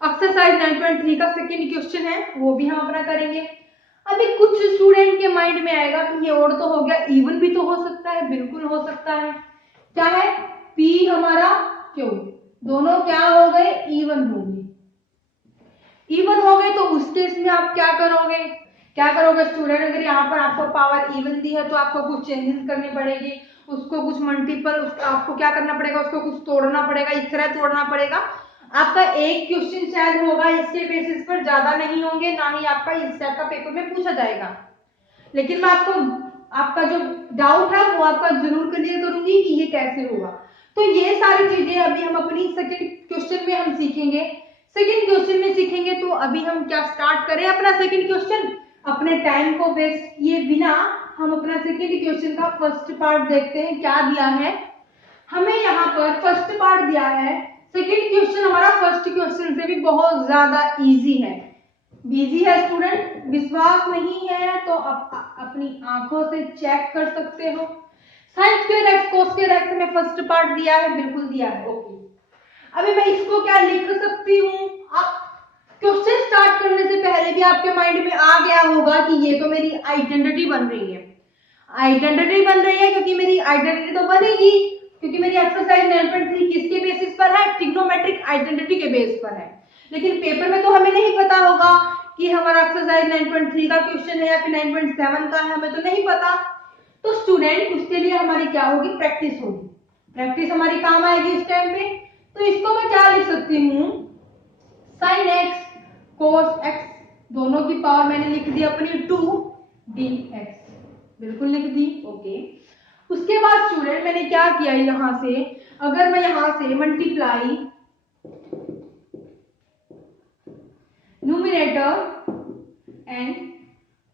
एक्सरसाइज 9.3 का सेकंड क्वेश्चन है, वो भी हम अपना करेंगे। अभी कुछ स्टूडेंट के माइंड में आएगा कि ये ओड तो हो गया, इवन भी तो हो सकता है, बिल्कुल हो सकता है। क्या है, p हमारा q, दोनों क्या हो गए, इवन हो गए। इवन हो गए तो उस केस में आप क्या करोगे स्टूडेंट, अगर यहाँ पर आपको पावर इवन दी है तो आपको कुछ चेंजेस करनी पड़ेगी, उसको कुछ मल्टीपल आपको क्या करना पड़ेगा, उसको कुछ तोड़ना पड़ेगा, इस तरह तोड़ना पड़ेगा। आपका एक क्वेश्चन शायद होगा इसके बेसिस पर, ज्यादा नहीं होंगे, ना ही आपका इस टाइप का पेपर में पूछा जाएगा। लेकिन मैं आपका जो डाउट है वो आपका जरूर क्लियर करूंगी कि ये कैसे होगा। तो ये सारी चीजें अभी हम अपनी सेकंड क्वेश्चन में हम सीखेंगे। सेकंड क्वेश्चन में सीखेंगे तो अभी हम क्या स्टार्ट करें अपना सेकंड क्वेश्चन, अपने टाइम को वेस्ट किए बिना हम अपना सेकंड क्वेश्चन का फर्स्ट पार्ट देखते हैं। क्या दिया है हमें, यहाँ पर फर्स्ट पार्ट दिया है। सेकंड क्वेश्चन हमारा फर्स्ट क्वेश्चन से भी बहुत ज्यादा इजी है स्टूडेंट, विश्वास नहीं है तो आप अपनी आंखों से चेक कर सकते हो। Sign square x cos square x में फर्स्ट पार्ट दिया है, बिल्कुल दिया है, ओके। अभी मैं इसको क्या लिख सकती हूँ, आप क्वेश्चन स्टार्ट करने से पहले भी आपके माइंड में आ गया होगा कि ये तो मेरी आइडेंटिटी बन रही है, क्योंकि मेरी आइडेंटिटी तो बनेगी, क्योंकि मेरी एक्सरसाइज 9.3 किसके बेसिस पर है, ट्रिग्नोमेट्रिक आइडेंटिटी के बेस पर है। लेकिन पेपर में तो हमें नहीं पता होगा कि हमारा एक्सरसाइज 9.3 का क्वेश्चन है या फिर 9.7 का है, हमें तो नहीं पता। तो स्टूडेंट उसके लिए हमारी क्या होगी, प्रैक्टिस होगी, प्रैक्टिस हमारी काम आएगी इस टाइम पे। तो इसको मैं क्या लिख सकती हूँ, साइन एक्स कोस एक्स, दोनों की पावर मैंने लिख दी अपनी 2dx, बिल्कुल लिख दी, ओके। उसके बाद स्टूडेंट मैंने क्या किया, यहाँ से अगर मैं यहाँ से multiply numerator and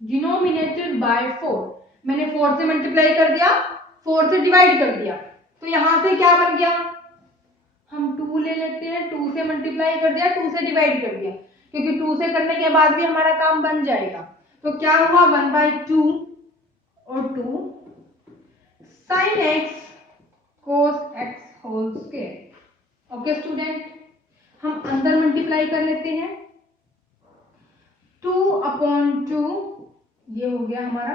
denominator by 4। मैंने 4 से मल्टीप्लाई कर दिया, 4 से डिवाइड कर दिया, तो यहां से क्या बन गया, हम 2 ले लेते हैं, 2 से मल्टीप्लाई कर दिया, 2 से डिवाइड कर दिया, क्योंकि 2 से करने के बाद भी हमारा काम बन जाएगा। तो क्या हुआ, 1/2 और 2 sin x cos x whole square. Okay student, हम अंदर मल्टीप्लाई कर लेते हैं, 2/2 ये हो गया हमारा।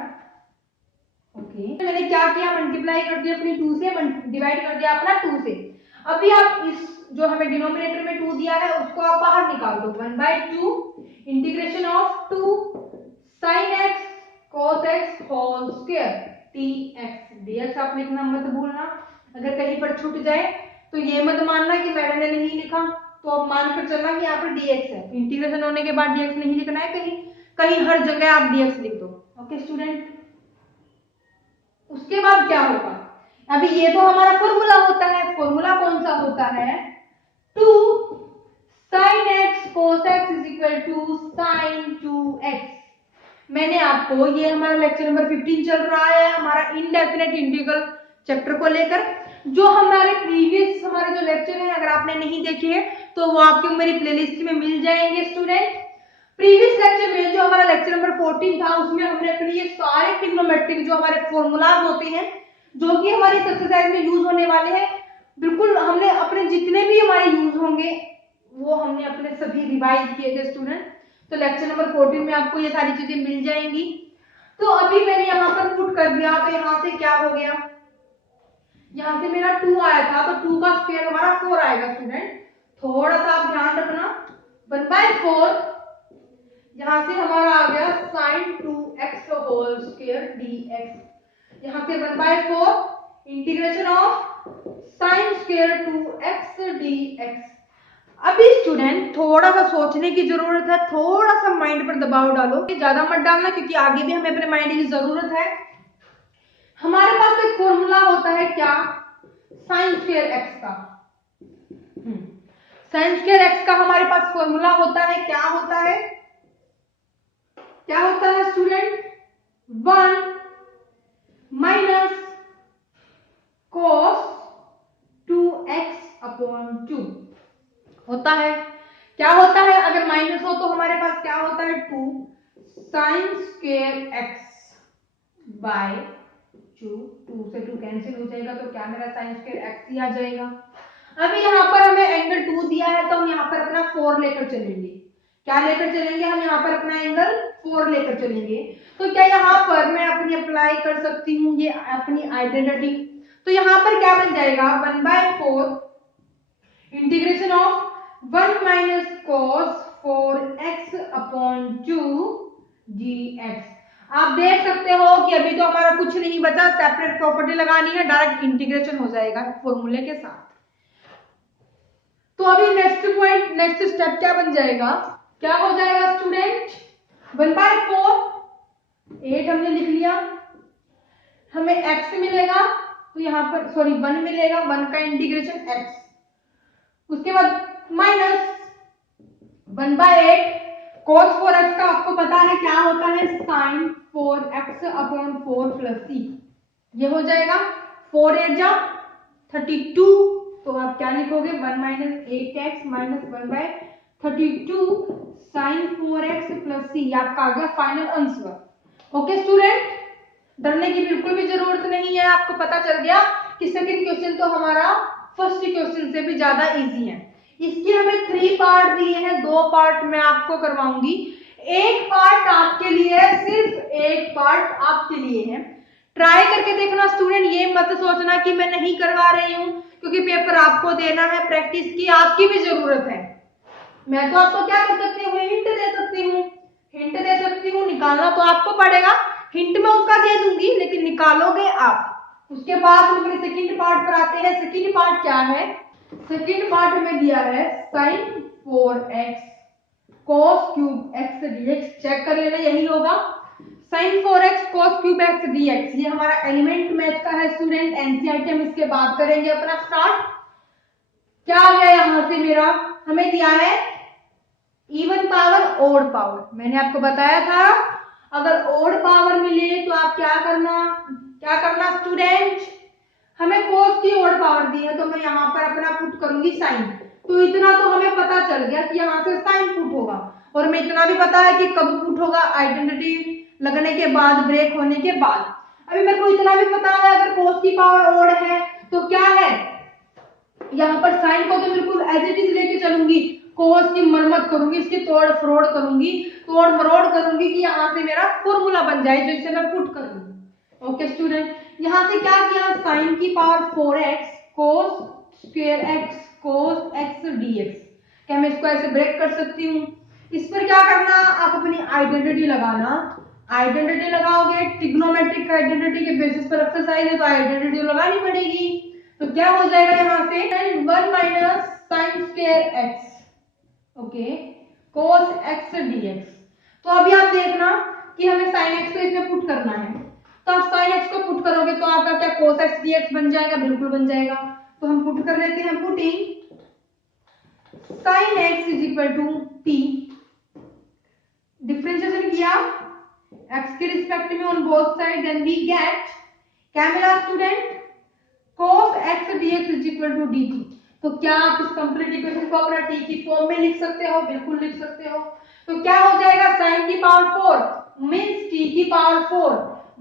ओके मैंने क्या किया, मल्टीप्लाई कर दिया अपनी 2 से, डिवाइड कर दिया अपना 2 से। अभी आप इस जो हमें डिनोमिनेटर में 2 दिया है उसको आप बाहर निकाल दो, 1/2 integration of 2 sin x cos x whole square dx। dx आप लिखना मत भूलना, अगर कहीं पर छूट जाए तो ये मत मानना कि मैडम ने नहीं लिखा, तो अब मानकर चलना कि यहाँ पर dx है। इंटीग्रेशन होने के बाद dx नहीं लिखना है, कहीं कहीं हर जगह आप dx लिख दो। ओके स्टूडेंट, उसके बाद क्या होगा, अभी ये तो हमारा फॉर्मूला होता है, फॉर्मूला कौन सा होता है, 2 sin x cos x is equal to sin 2x। मैंने आपको, ये हमारा लेक्चर नंबर 15 चल रहा है हमारा इनडेफिनेट इंटीग्रल चैप्टर को लेकर, जो हमारे प्रीवियस हमारे जो लेक्चर हैं अगर आपने नहीं देखे हैं तो वो आपको मेरी प्लेलिस्ट में मिल जाएंगे स्टूडेंट। प्रीवियस लेक्चर में जो हमारा लेक्चर नंबर 14 था उसमें हमने अपने ये सारे ट्रिग्नोमेट्रिक जो हमारे फॉर्मूलाज होते हैं जो कि हमारी एक्सरसाइज में यूज होने वाले हैं, बिल्कुल हमने अपने जितने भी हमारे यूज होंगे वो हमने अपने सभी रिवाइज किए थे स्टूडेंट। तो लेक्चर नंबर 14 में आपको ये सारी चीजें मिल जाएंगी। तो अभी मैंने यहाँ पर पुट कर दिया, तो यहाँ से क्या हो गया, यहाँ से मेरा 2 आया था तो 2 का स्क्वायर हमारा 4 आएगा स्टूडेंट। थोड़ा सा आप ध्यान रखना, 1/4 यहाँ से हमारा आ गया sin 2x whole square dx। यहाँ से 1/4 integration of sin square 2x dx। अभी स्टूडेंट थोड़ा सा सोचने की जरूरत है, थोड़ा सा माइंड पर दबाव डालो, ज्यादा मत डालना क्योंकि आगे भी हमें अपने माइंड की जरूरत है। हमारे पास एक फॉर्मूला होता है क्या, sin स्क्वायर x का। sin स्क्वायर x का हमारे पास फॉर्मूला होता है, क्या होता है, क्या होता है स्टूडेंट, 1 माइनस cos 2x/2 होता है। क्या होता है, अगर माइनस हो तो हमारे पास क्या होता है, 2 sin स्क्वायर x बाय 2 से 2 कैंसिल हो जाएगा, तो क्या मेरा sin स्क्वायर x ही आ जाएगा। अभी यहाँ पर हमें एंगल 2 दिया है तो हम यहाँ पर अपना 4 लेकर चलेंगे। क्या लेकर चलेंगे, हम यहाँ पर अपना एंगल 4 लेकर चलेंगे। तो क्या यहाँ पर मैं अपनी अप्लाई कर सकती हूँ ये अपनी आइडेंटिटी, तो यहाँ पर क्या बन जाएगा, 1/4 integration of 1 minus cos 4x/2 dx। आप देख सकते हो कि अभी तो हमारा कुछ नहीं बचा, सेपरेट प्रॉपर्टी लगानी है, डायरेक्ट इंटीग्रेशन हो जाएगा फॉर्मूले के साथ। तो अभी नेक्स्ट पॉइंट, नेक्स्ट स्टेप क्या बन जाएगा, क्या हो जाएगा स्टूडेंट, 1/4 8 हमने लिख लिया, हमें x मिलेगा, तो यहाँ पर सॉरी 1 मिलेगा, 1 का इंटीग्रेशन x, उसके बाद माइनस 1/8 cos 4x का आपको पता है क्या होता है, sin 4x/4 प्लस c। ये हो जाएगा 4 8 जा 32, तो आप क्या लिखोगे, 1 minus 8x minus 1/32 sin 4x plus c। आपका आ गया फाइनल आंसर। ओके स्टूडेंट, डरने की बिल्कुल भी जरूरत नहीं है, आपको पता चल गया कि सेकंड क्वेश्चन तो हमारा फर्स्ट क्वेश्चन से भी ज्यादा इजी है। इसके हमें 3 पार्ट दिए हैं, 2 पार्ट मैं आपको करवाऊंगी, एक पार्ट आपके लिए है, सिर्फ एक पार्ट आपके लिए है। ट्राई करके देखना स्टूडेंट, ये मत सोचना कि मैं नहीं करवा रही हूँ, क्योंकि पेपर आपको देना है, प्रैक्टिस की आपकी भी जरूरत है। मैं तो आपको क्या कर सकती हूँ, हिंट दे सकती हूँ, हिंट दे सकती हूँ, निकालना तो आपको पड़ेगा, हिंट मैं उसका दे दूंगी लेकिन निकालोगे आप। उसके बाद हम अपने सेकंड पार्ट पर आते हैं। सेकंड पार्ट क्या है, सेकंड पार्ट में दिया है sin 4x cos cube x dx। Check कर लेना, यही होगा sin 4x cos cube x dx। ये हमारा एलिमेंट मैथ का है स्टूडेंट, एनसीईआरटी हम इसके बाद करेंगे अपना स्टार्ट। क्या आ गया यहाँ से मेरा हमें दिया है इवन पावर ओड पावर। मैंने आपको बताया था अगर ओड पावर मिले तो आप क्या करना स्टूडेंट, हमें कोस की ओड पावर दी है तो मैं यहाँ पर अपना पुट करूंगी साइन। तो इतना तो हमें पता चल गया कि यहाँ से साइन पुट होगा, और मैं इतना भी पता है कि कब पुट होगा, आइडेंटिटी लगने के बाद, ब्रेक होने के बाद। अभी मेरे को इतना भी पता है अगर कोस की पावर ओड है तो क्या है, यहाँ पर साइन को तो बिल्कुल एज इट इज लेके चलूंगी, कोस की मरम्मत करूंगी, इसकी तोड़ फरोड़ करूंगी, तोड़ मरोड़ करूंगी कि यहाँ से मेरा फॉर्मूला बन जाए जो इसे मैं पुट कर दूंगी। ओके स्टूडेंट, यहाँ से क्या किया, साइन की power 4x cos square x कोस x dx। क्या मैं इसको ऐसे ब्रेक कर सकती हूँ? इस पर क्या करना, आप अपनी आइडेंटिटी लगाना। आइडेंटिटी लगाओगे, ट्रिग्नोमेट्रिक आइडेंटिटी के बेसिस पर एक्सरसाइज है तो आइडेंटिटी लगानी पड़ेगी। तो क्या हो जाएगा यहाँ से 1 minus sine square x okay cos x dx। तो अभी आप देखना कि हमें साइन x को इसमें पुट करना है, तो आप साइन x को पुट करोगे तो आपका क्या कोस x dx बन जाएगा, बिल्कुल बन जाएगा। तो हम पुट कर लेते हैं, putting sine x is equal to t, differentiation किया x के रिस्पेक्ट में on both side, then we get क्या मिला student, cos x dx is equal to dt। तो क्या आप इस कंप्लीट इक्वेशन को अपना t की फॉर्म में लिख सकते हो? बिल्कुल लिख सकते हो। तो क्या हो जाएगा, sin की पावर 4 मींस t की power 4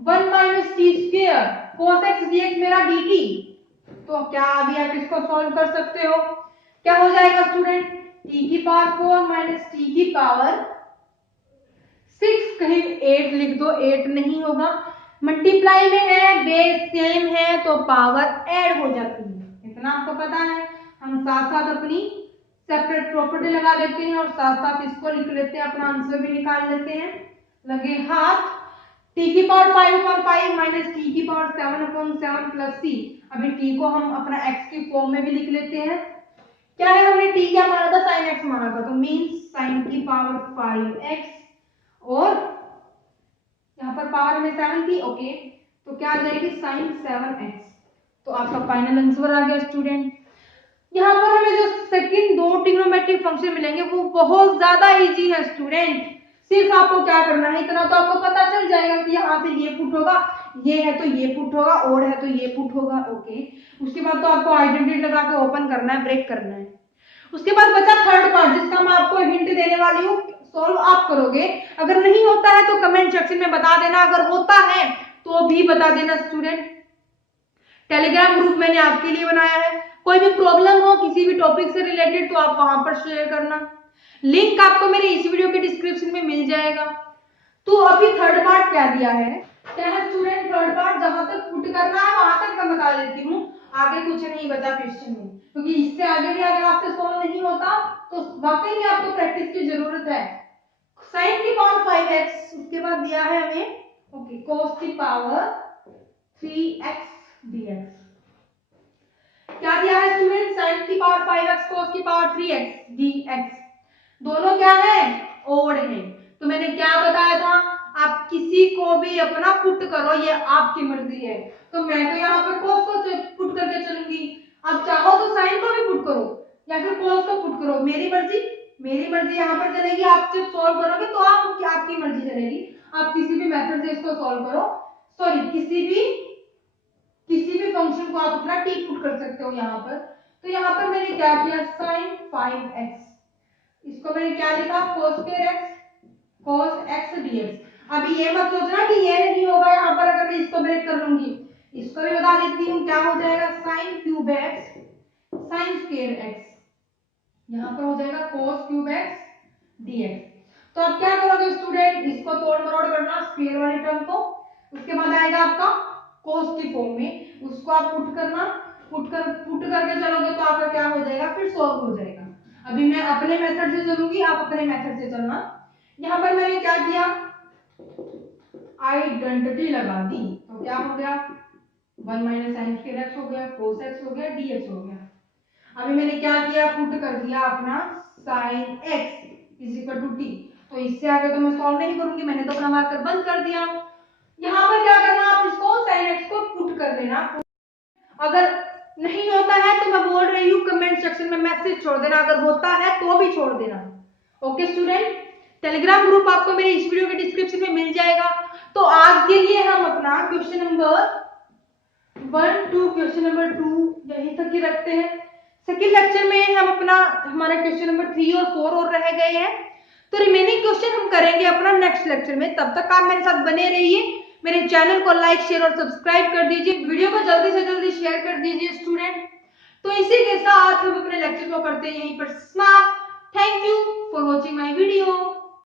1 minus T square cos x dx मेरा dt। तो क्या अभी आप इसको सॉल्व कर सकते हो? क्या हो जाएगा स्टूडेंट, t की पावर 4 माइनस t की पावर 6, कहीं 8 लिख दो, 8 नहीं होगा, मल्टीप्लाई में है, बेस सेम है तो पावर ऐड हो जाती है, इतना आपको पता है। हम साथ साथ अपनी सेपरेट प्रॉपर्टी लगा देते हैं और साथ साथ इसको लिख लेते हैं, अपना आंसर भी निकाल लेते हैं। लगे हाथ, t की पावर 5/5 माइनस t की पावर 7/7 प्लस c। अभी t को हम अपना x की फॉर्म में भी लिख लेते हैं। क्या है, हमने t क्या माना था, sin x माना था, तो मींस sin की पावर 5x और यहाँ पर पावर में 7 थी, ओके, तो क्या आ जाएगी sin 7x। तो आपका फाइनल आंसर आ गया स्टूडेंट। यहाँ पर हमें जो सेकंड दो ट्रिग्नोमेट्रिक फंक्शन मिलेंगे वो बहुत ज्यादा इजी है स्टूडेंट। सिर्फ आपको क्या करना है, इतना तो आपको पता चल जाएगा कि यहाँ से ये पुट होगा, ये है तो ये पुट होगा, ओड है तो ये पुट होगा, ओके। उसके बाद तो आपको आइडेंटिटी लगा के ओपन करना है, ब्रेक करना है। उसके बाद बचा थर्ड पार्ट जिसका मैं आपको हिंट देने वाली हूँ, सॉल्व आप करोगे। अगर नहीं होता है तो कमेंट सेक्शन में बता देना, अगर होता है तो भी बता देना स्टूडेंट। टेलीग्राम ग्रुप मैंने आपके लिए बनाया है, कोई भी प्रॉब्लम हो किसी भी टॉपिक से रिलेटेड तो आप वहां पर शेयर करना, लिंक आपको मेरे इस वीडियो के डिस्क्रिप्शन में मिल जाएगा। तो अभी थर्ड पार्ट क्या दिया है, क्या है स्टूडेंट, थर्ड पार्ट जहां तक पुट करना है वहां तक मैं बता देती हूँ, आगे कुछ नहीं बचा क्वेश्चन में, क्योंकि इससे आगे भी अगर आपसे सॉल्व नहीं होता तो वाकई में आपको प्रैक्टिस की जरूरत है। साइन की पावर 5x, उसके बाद दिया है हमें ओके cos की पावर 3x dx। क्या दिया है स्टूडेंट, sin की पावर 5x cos की पावर 3x dx। दोनों क्या है, ओड है। तो मैंने क्या बताया था, आप किसी को भी अपना पुट करो, ये आपकी मर्जी है। तो मैं तो यहाँ पे cos को पुट करके चलूंगी, आप चाहो तो sin को भी पुट करो या फिर cos को पुट करो, मेरी मर्जी, मेरी मर्जी यहाँ पर चलेगी। आप जब सॉल्व करोगे तो आपकी मर्जी चलेगी, आप किसी भी मेथड से इसको सॉल्व करो, सॉरी किसी भी फंक्शन को आप अपना t पुट कर सकते हो यहाँ पर। तो यहाँ पर मैंने क्या किया, sin 5x, इसको मैंने क्या लिखा, cos x dx। अभी ये मत सोचना कि ये नहीं होगा, यहाँ पर अगर मैं इसको ब्रेक कर लूंगी, इसको भी बता देती हूँ, क्या हो जाएगा sin cube x sin square x, यहाँ पर हो जाएगा cos क्यूब x dx। तो आप क्या करोगे स्टूडेंट, इसको तोड़ मरोड़ करना स्क्वायर वाले टर्म को, उसके बाद आएगा आपका cos की फॉर्म में, उसको आप पुट करके चलोगे तो आपका क्या हो जाएगा, फिर सॉल्व हो जाएगा। अभी मैं अपने मेथड से चलूंगी, आप अपने मेथड से चलना। यहाँ पर मैंने क्या किया, आइडेंटिटी लगा दी, तो क्या हो गया 1 माइनस साइन स्क्वायर x हो गया, cos x हो गया, dx हो गया। अभी मैंने क्या किया, पुट कर दिया अपना sin x is equal to t। तो इससे आगे तो मैं सॉल्व नहीं करूंगी, मैंने तो अपना मार्कर बंद कर दिया। यहाँ पर क्या करना, आप इसको sin x को पुट कर लेना। अगर नहीं होता है तो मैं बोल रही हूँ कमेंट सेक्शन में मैसेज छोड़ देना, अगर होता है तो भी छोड़ देना। ओके स्टूडेंट, टेलीग्राम ग्रुप आपको मेरे इस वीडियो के डिस्क्रिप्शन में मिल जाएगा। तो आज के लिए हम अपना question number 1 to question number 2 यहीं तक ही रखते हैं। सेकेंड लेक्चर में हम अपना हमारा क्वेश्चन नंबर 3 और 4 और रह गए हैं, तो रिमेनिंग क्वेश्चन हम करेंगे अपना नेक्स्ट लेक्चर में। तब तक आप मेरे साथ बने रहिए, मेरे चैनल को लाइक शेयर और सब्सक्राइब कर दीजिए, वीडियो को जल्दी से जल्दी शेयर कर दीजिए स्टूडेंट। तो इसी के साथ हम अपने लेक्चर को करते हैं यहीं पर समाप्त। Thank you for watching my video.